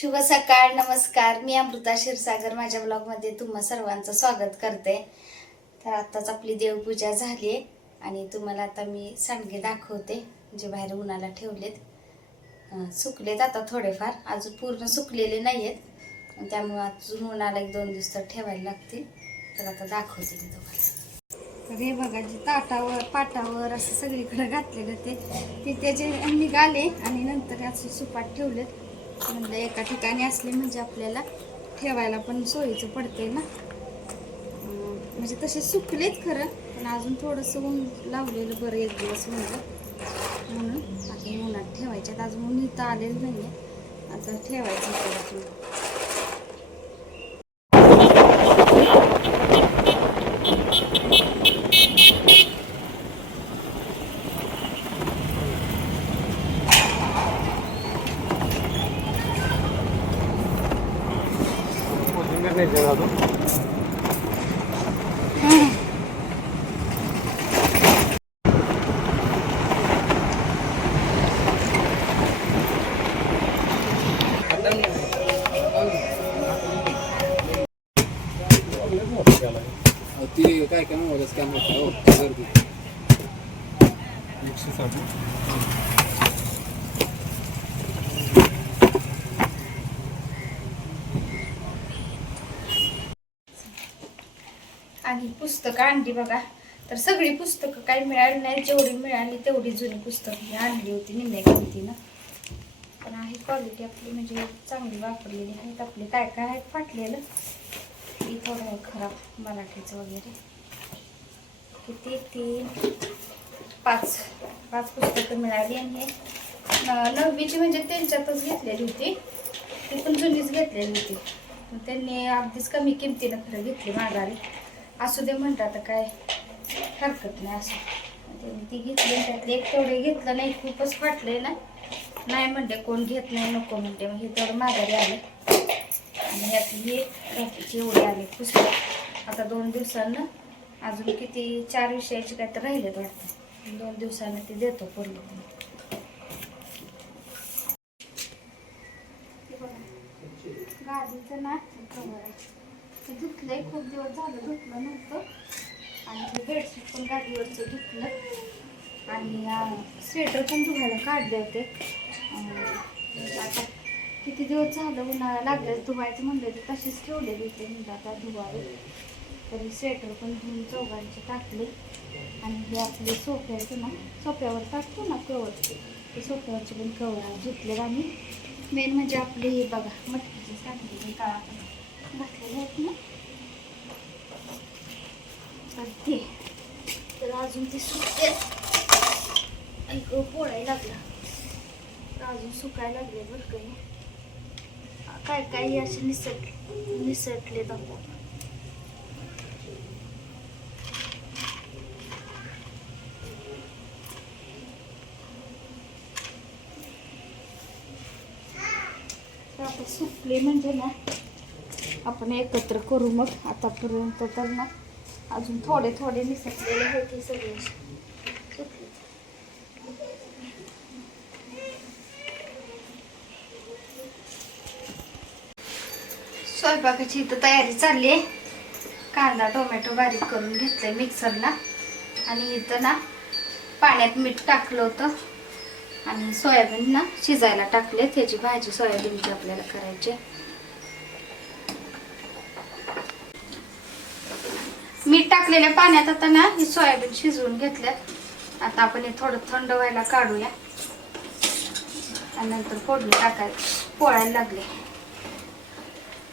शुभ सकाळ नमस्कार. मी अमृता क्षीरसागर. माझ्या ब्लॉगमध्ये तुम्हा सर्वांचं स्वागत करते. तर आत्ताच आपली देवपूजा झाली आहे आणि तुम्हाला आता मी सांडगे दाखवते जे बाहेर उन्हाला ठेवलेत. सुकलेत आता थोडेफार. अजून पूर्ण सुकलेले नाही आहेत त्यामुळे अजून उन्हाला एक दोन दिवस तर ठेवायला लागतील. तर आता दाखवते मी तुम्हाला. तर हे बघा जे ताटावर पाटावर असं सगळीकडे घातलेलं ते. तिथे त्याचे निघाले आणि नंतर असे सुपाट ठेवलेत. म्हणलं एका ठिकाणी असले म्हणजे आपल्याला ठेवायला पण सोयीचं पडते ना. म्हणजे तसे सुकलेत खरं पण अजून थोडंसं ऊन लावलेलं बरं एक दिवस म्हणजे. म्हणून बाकी उन्हात ठेवायच्यात. अजून ऊन इथं आलेलं नाही आहे आता ठेवायचं अजून काय काय मोबाईल हो गर्दी. एकशे साठ आणि पुस्तकं आणली बघा. तर सगळी पुस्तकं काही मिळाली नाही जेवढी मिळाली तेवढी जुनी पुस्तकं मी आणली होती. निम्म्या किमतीनं. पण आहे क्वालिटी आपली म्हणजे चांगली वापरलेली आहेत. आपले काय काय आहेत फाटलेलं ही थोडं आहे खराब मराठीचं वगैरे. किती? तीन पाच. पाच पुस्तकं मिळाली आणि हे नववीची म्हणजे त्यांच्यातच घेतलेली होती. ती पण जुनीच घेतलेली होती. मग त्यांनी अगदीच कमी किमतीनं खरं घेतली माघारी. असू दे म्हणतात आता काय हरकत नाही असं. त्यांनी ती घेतली आणि त्यातले एक तेवढे घेतलं नाही खूपच फाटले ना. नाही म्हणते कोण घेत नाही नको म्हणते मग हे तेवढं माघारी आले. आणि यातली एक रात्रीची आली पुस्तक. आता दोन दिवसांना अजून किती चार विषयाचे काय तर राहिलेत वाटतं. दोन दिवसानं ते देतो पूर्ण. गादीचं ना cover आहे. ते धुतलंय खूप दिवस झालं धुतलं नव्हतं. आणि बेडशीट पण गादीवरचं धुतलं. आणि स्वेटर पण धुवायला काढले होते. आता किती दिवस झालं उन्हाळा लागलं धुवायचं म्हणलं तर तसेच ठेवले होते म्हणजे आता धुवावे तरी स्वेटर पण धुवून चौघांचे टाकले. आणि हे आपले सोफ्याचं ना सोफ्यावर टाकतो ना कवर ते सोफ्यावरचे पण कवर धुतले आणि मेन म्हणजे आपले हे बघा मटकीचे सांगलेले काळा घातलेले आहेत ना. तर ते. तर अजून ते सुकते ऐक पोळायला लागला तर अजून सुकायला लागले बरं काही काय काही असे निसट निसटले आपण तर आता म्हणजे ना आपण एकत्र करू मग आतापर्यंत तर ना अजून थोडे थोडे निसटलेले होते सगळे. स्वयंपाकाची इथं तयारी चालली आहे. कांदा टोमॅटो बारीक करून घेतलंय मिक्सरला आणि इथं ना पाण्यात मीठ टाकलं होतं. आणि सोयाबीन ना शिजायला टाकले त्याची भाजी सोयाबीनची आपल्याला करायची आहे. मीठ टाकलेल्या पाण्यात आता ना ही सोयाबीन शिजवून घेतल्यात. आता आपण हे थोडं थंड व्हायला काढूया. आणि नंतर फोडणी टाकाय पोळायला लागले.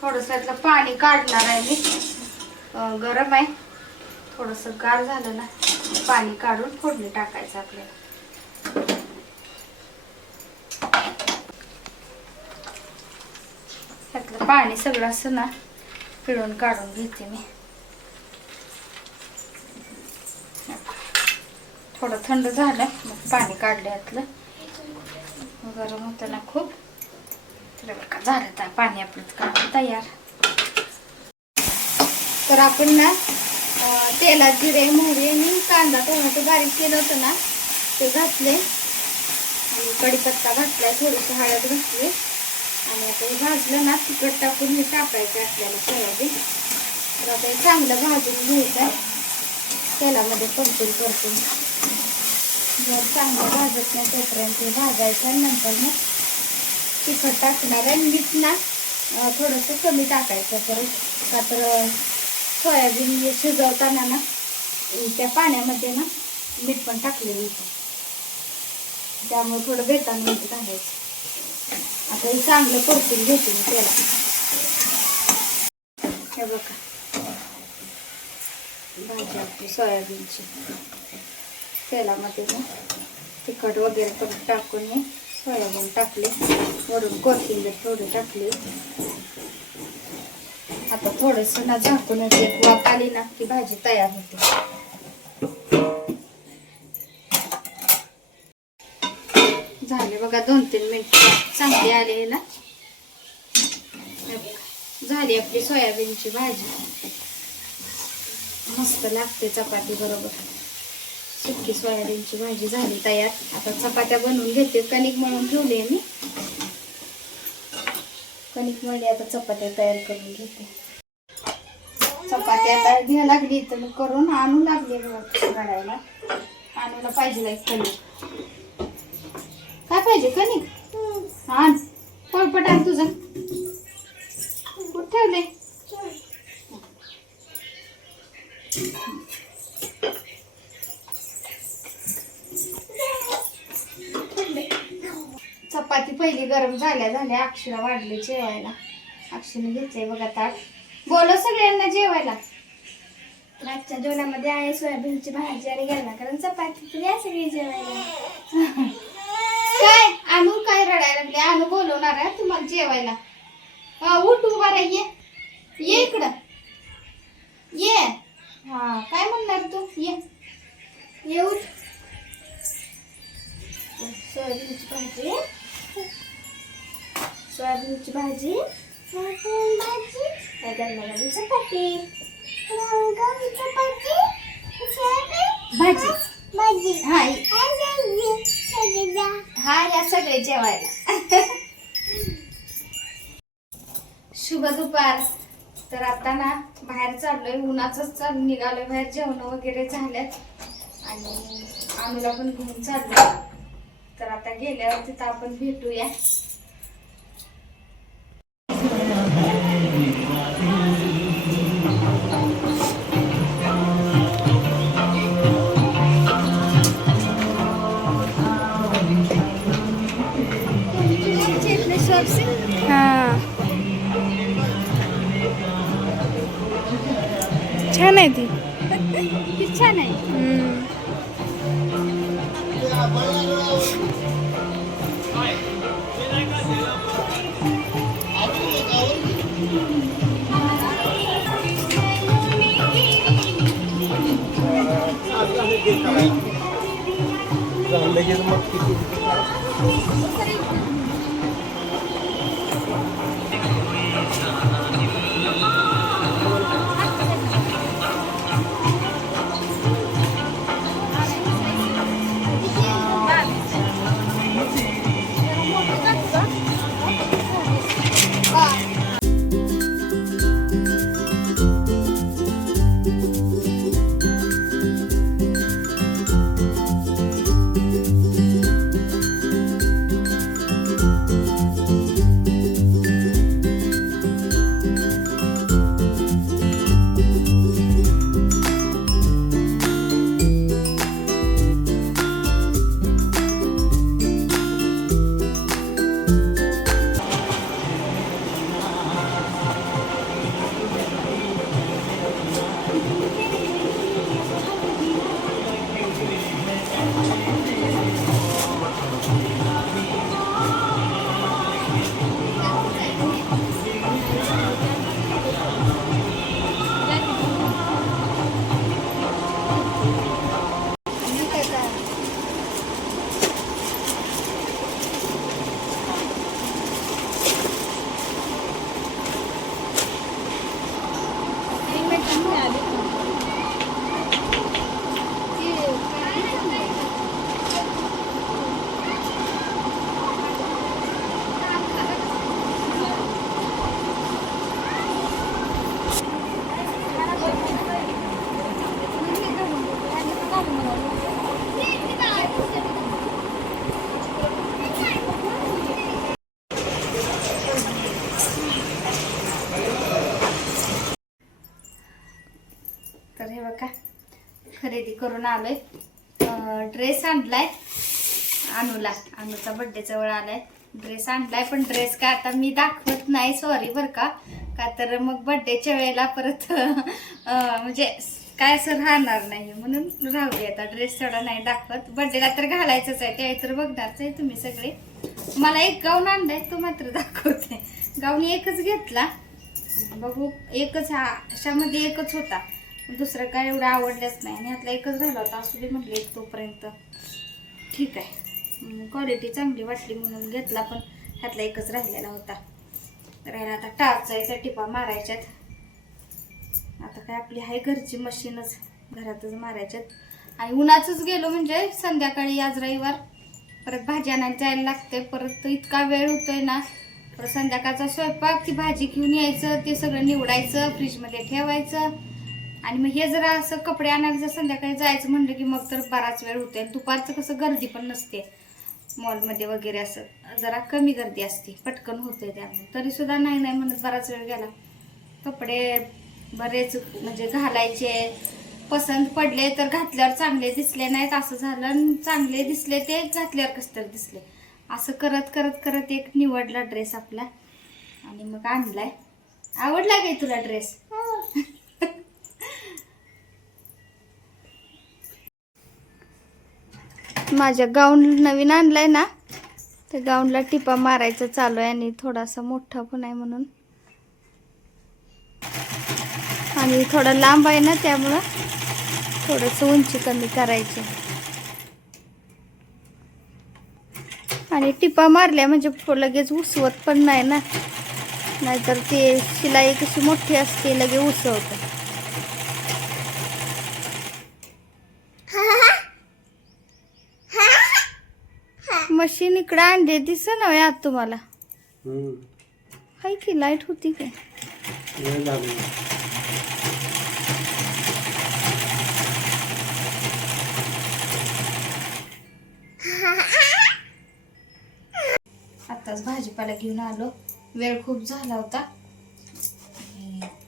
थोडस यातलं पाणी काढणार आहे मी. गरम आहे. थोडस गार झालं ना पाणी काढून फोडणी टाकायचं आपल्याला त्यातलं पाणी सगळं असं ना पिळून काढून घेते मी. थोडं थंड झालं मग पाणी काढलं यातलं गरम होतं ना खूप. तर झालं तर पाणी आपलं काढून तयार. तर आपण ना तेलात जिरे मोहरी आणि कांदा टोमॅटो बारीक केलं होतं ना ते घातले. आणि कढीपत्ता घातलाय थोडीशी हळद घातली. आणि आता हे भाजलं ना तिखट टाकून हे टाकायचं आपल्याला सोयाबीन तर आता हे चांगलं भाजून घ्यायचं तेलामध्ये परतून परतून. जर चांगलं भाजत नाही तोपर्यंत हे भाजायचं आणि नंतर मग तिखट टाकणार आहे. मीठ ना थोडंसं कमी टाकायचं परत. का तर सोयाबीन हे शिजवताना ना त्या पाण्यामध्ये ना मीठ पण टाकलेलं होतं. त्यामुळे थोडं बेतान मीठ घालायचं आता हे चांगलं परतून घेते मी त्याला. हे बघा. भाजी आपली सोयाबीनची. तेलामध्ये मी तिखट वगैरे पण टाकून मी सोयाबीन टाकले. वरून कोथिंबीर थोडी टाकली. आता थोडंसं ना झाकून एक वाफ आली ना की भाजी तयार होते. झाले बघा दोन तीन मिनिट. चांगली आले ना? झाली आपली सोयाबीनची भाजी. मस्त लागते चपाती बरोबर. सुकी सोयाबीनची भाजी झाली तयार. आता चपात्या बनवून घेते. कणिक मळून ठेवली मी. कणिक मळली आता चपात्या तयार करून घेते. चपात्या आता घ्या लागली तर मग करून आणू लागली घडायला काढायला आणूला पाहिजे कणिक. काय पाहिजे कणिक? आण. पळपट तुझं? कुठं ठेवले चपाती पहिली गरम झाल्या झाल्या. अक्षरा वाढले जेवायला. अक्षरने घेतलंय बघा ताट बोल सगळ्यांना जेवायला. आजच्या जेवणामध्ये आहे सोयाबीनची भाजी आणि गरमा कारण चपाती तरी सगळी जेवायला. काय रडायला लागले. आणू बोलवणार आहे तुम्हाला जेवायला. हा, उठ उभा रा ये. ये इकडं. ये. हा काय म्हणणार तू? ये. ये उठ. सोयाबीनची भाजी. सोयाबीनची भाजी. सोयाबीन भाजी. काय गरमा गरम चपाती. चपाती भाजी. भाजी. हा इ- हा या सगळे जेवायला. शुभ दुपार. तर आता ना बाहेर चाललोय. उन्हाचंच चालू निघालोय बाहेर. जेवण वगैरे झाल्यात. आणि आम्हाला पण घेऊन चाललोय. तर आता गेल्यावर तिथं आपण भेटूया. छान खरेदी करून आलोय. ड्रेस आणलाय अनुला. अनुचा बर्थडे जवळ आलाय. ड्रेस आणलाय पण ड्रेस काय आता मी दाखवत नाही सॉरी बरं का. का तर मग बर्थडेच्या वेळेला परत म्हणजे काय असं राहणार नाही. म्हणून राहू आता. ड्रेस थोडा नाही दाखवत. बर्थडेला तर घालायचंच आहे. त्यावेळी तर बघणारच आहे तुम्ही सगळे. मला एक गाऊन आणलाय तो मात्र दाखवते गाऊन एकच घेतला. बघू एकच हा अशामध्ये एकच होता. दुसरं काय एवढं आवडलंच नाही. आणि ह्यातला एकच राहिला होता असू दे म्हटले तोपर्यंत. ठीक आहे. क्वालिटी चांगली वाटली म्हणून घेतला पण ह्यातला एकच राहिलेला होता. राहिला आता टाचायच्या टिपा मारायच्यात. आता काय आपली आहे घरची मशीनच घरातच मारायच्यात. आणि उन्हाचंच गेलो म्हणजे संध्याकाळी आज रविवार. परत भाजी आणायला जायला लागते परत इतका वेळ होतोय ना. परत संध्याकाळचा स्वयंपाक ती भाजी घेऊन यायचं ते सगळं निवडायचं फ्रीजमध्ये ठेवायचं. आणि मग हे जरा असं कपडे आणायला जर संध्याकाळी जायचं म्हणलं की मग तर बराच वेळ होते दुपारचं कसं गर्दी पण नसते. मॉलमध्ये वगैरे असं. जरा कमी गर्दी असते. पटकन होते त्यामुळे. तरी सुद्धा नाही नाही म्हणत बराच वेळ गेला. कपडे बरेच म्हणजे घालायचे. पसंत पडले तर घातल्यावर चांगले दिसले नाहीत असं झालं. आणि चांगले दिसले ते घातल्यावर कसं तर दिसले. असं करत करत करत एक निवडला ड्रेस आपला. आणि मग आणलाय. आवडला काय तुला ड्रेस माझ्या गाऊन नवीन आणलाय ना त्या गाऊनला टिपा मारायचं चालू आहे आणि थोडासा मोठा पण आहे म्हणून. आणि थोडा लांब आहे ना त्यामुळं थोडंसं उंची कमी करायची. आणि टिपा मारल्या म्हणजे लगेच उसवत पण नाही ना. नाहीतर ते शिलाई कशी मोठी असते लगे उसवतं. मशीन इकडं आणले दिस ना आत तुम्हाला? हम्म. हाय की लाइट होती काय? आत्ताच भाजीपाला घेऊन आलो. वेळ खूप झाला होता.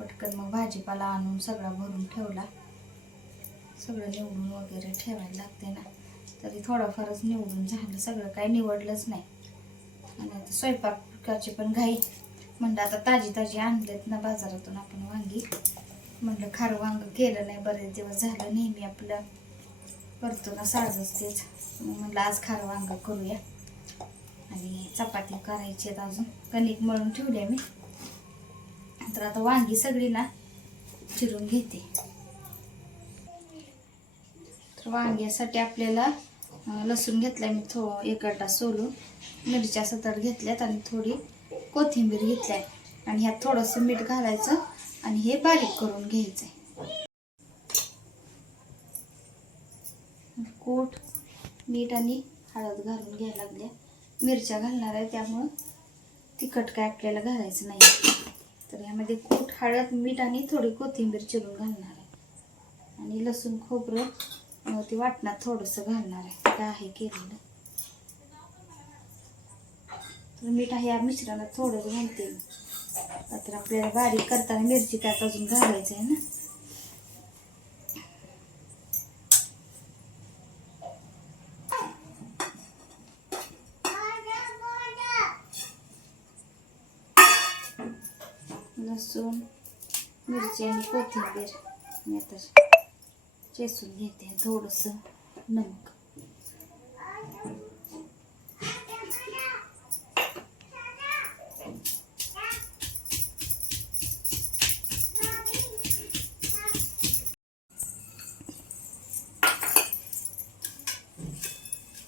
पटकन मग भाजीपाला आणून सगळा भरून ठेवला. सगळं निवडून वगैरे ठेवायला लागते ना. तरी थोडाफारच निवडून झालं. सगळं काही निवडलंच नाही. आणि आता स्वयंपाकाची पण घाई. म्हणलं आता ताजी ताजी आणलेत ना बाजारातून आपण वांगी. म्हणलं खारं वांग केलं नाही बरेच दिवस झालं नेहमी आपलं. करतो ना साजच तेच. म्हणलं आज खारं वांग करूया. आणि चपाती करायची आहेत अजून. कणिक मळून ठेवली मी. तर आता वांगी सगळी ना चिरून घेते. तर वांग्यासाठी आपल्याला लसूण घेतलाय मी थो एक गड्डा सोलून. मिरच्या सतत घेतल्यात आणि थोडी कोथिंबीर घेतल्याय. आणि ह्यात थोडंसं मीठ घालायचं आणि हे बारीक करून घ्यायचंय. कोट मीठ आणि हळद घालून घ्यायला लागल्या. मिरच्या घालणार आहे त्यामुळं तिखट काय आपल्याला घालायचं नाही. तर यामध्ये कोट हळद मीठ आणि थोडी कोथिंबीर चिरून घालणार आहे. आणि लसूण खोबरं ते वाटणार थोडंसं घालणार आहे. काय आहे केलेलं तर मीठ आहे या मिश्रणात थोडंच घालते. तर आपल्याला बारीक करताना मिरची त्यात अजून घालायचं आहे ना. लसूण मिरची आणि कोथिंबीर. मी आता चेसून घेते थोडंसं नमक.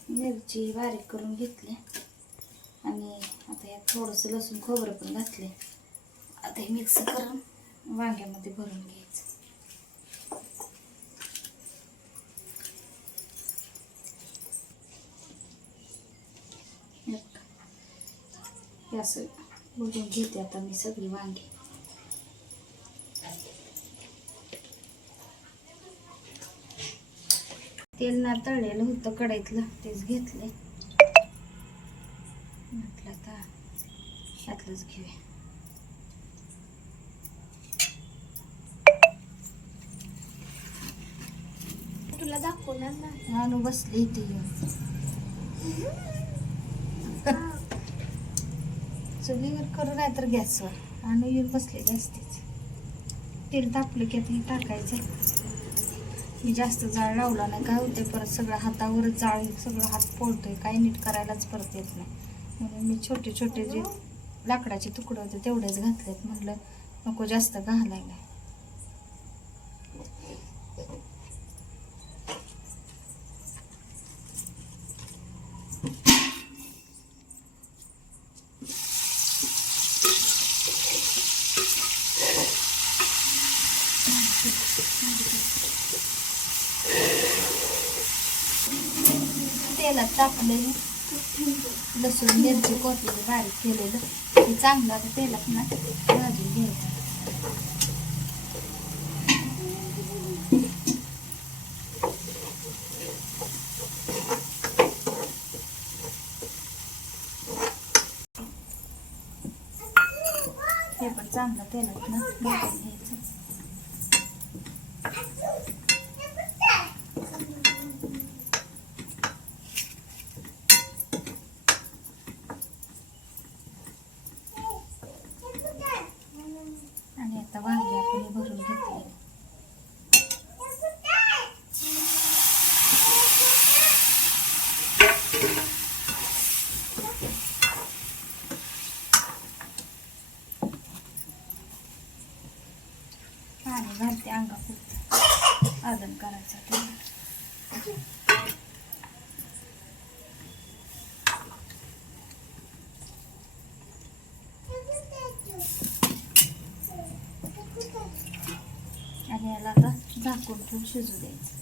मिरची बारीक करून घेतली. आणि आता यात थोडंसं लसूण खोबरं पण घातले आता हे मिक्स करून वांग्यामध्ये भरून घ्यायचं. हे असं भरून घेते आता मी सगळी वांगी. तेल ना तळलेलं होतं कढईतलं तेच घेतले. म्हटलं आता यातलंच घेऊया. तुला दाखवणार ना? बसली इथे येऊन चुलीवर करू नाही तर गॅसवर आणि येऊन बसलेली असतेच. तेल तापलं की आता हे टाकायचं. मी जास्त जाळ लावला नाही काय होते परत सगळं हातावर जाळ सगळं हात पोळतोय काही नीट करायलाच परत येत नाही. म्हणून मी छोटे छोटे जे लाकडाचे तुकडे होते तेवढेच घातलेत. म्हटलं नको जास्त घालायला. तेलात टाकलेलं लसूण मिरची कोथिंबीर बारीक केलेलं ते चांगलं आता तेलात ना भाजून घ्यायचं हे पण चांगलं तेलात ना भाजून घ्यायचं आणि आता वांगे आपण हे भरून घेतले पाणी घालते अंगापुरतं आदन करायचं आणि याला आता झाकून ठेवून शिजू द्यायचं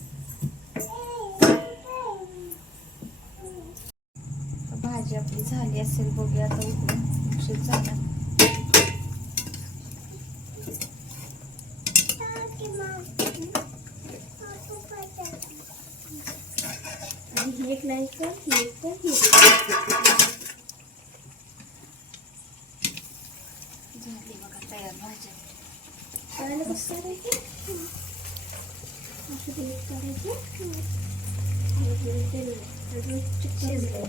भाजी आपली झाली असेल बघूया आता उकडून. शिज झाला. आणि एक नाही तर एक तर झाली बघा तयार भाजी. कळालं कसं असं करायचं. ते शिजले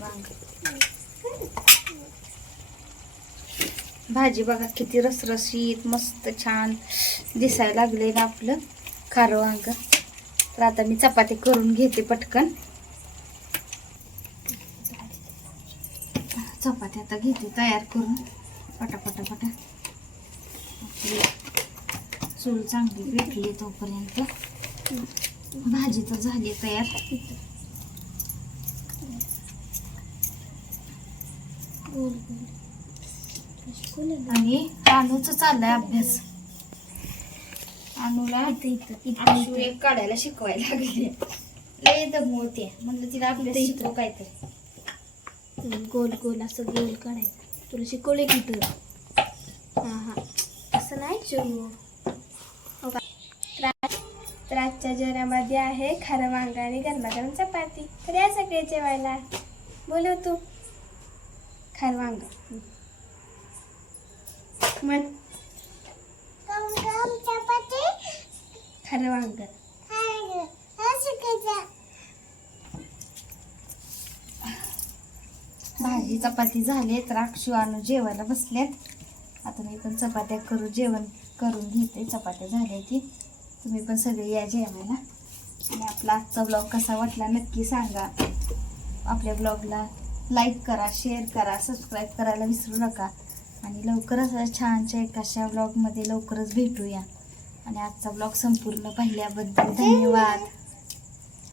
भाजी बघा किती रसरशीत मस्त छान दिसायला लागले ना आपलं खारं वांग. तर आता मी चपाती करून घेते पटकन. चपाती आता घेते तयार करून. पटापटापटा पटा चूल चांगली भेटली तोपर्यंत. भाजी तर झाली तयार. आणि अनुचं चाललाय अभ्यास. अनुला इथं. एक काढायला शिकवायला लागले. लय दमवते म्हणलं तिला अभ्यास इथं. शिकव काहीतरी. हम्म, गोल गोल असं गोल काढायचं. तुला शिकवले की तू हां हां. असं नाही? तर आज- तर आजच्या जेवणामध्ये आहे खारं वांग आणि गरमागरम चपाती. तर या सगळे जेवायला. बोलव तू. खारं वांग. म्हण. खारं वांग. भाजी चपाती झाली तर अक्षू आणू जेवायला बसल्यात आता मी पण चपात्या करू जेवण करून घेते. चपात्या झाल्या की. तुम्ही पण सगळे या जेवायला. आणि आपला आजचा ब्लॉग कसा वाटला नक्की सांगा. आपल्या ब्लॉगला लाईक करा शेअर करा सबस्क्राईब करायला विसरू नका. आणि लवकरच छानच्या छानशा एक अशा ब्लॉगमध्ये लवकरच भेटूया. आणि आजचा ब्लॉग संपूर्ण पाहिल्याबद्दल धन्यवाद.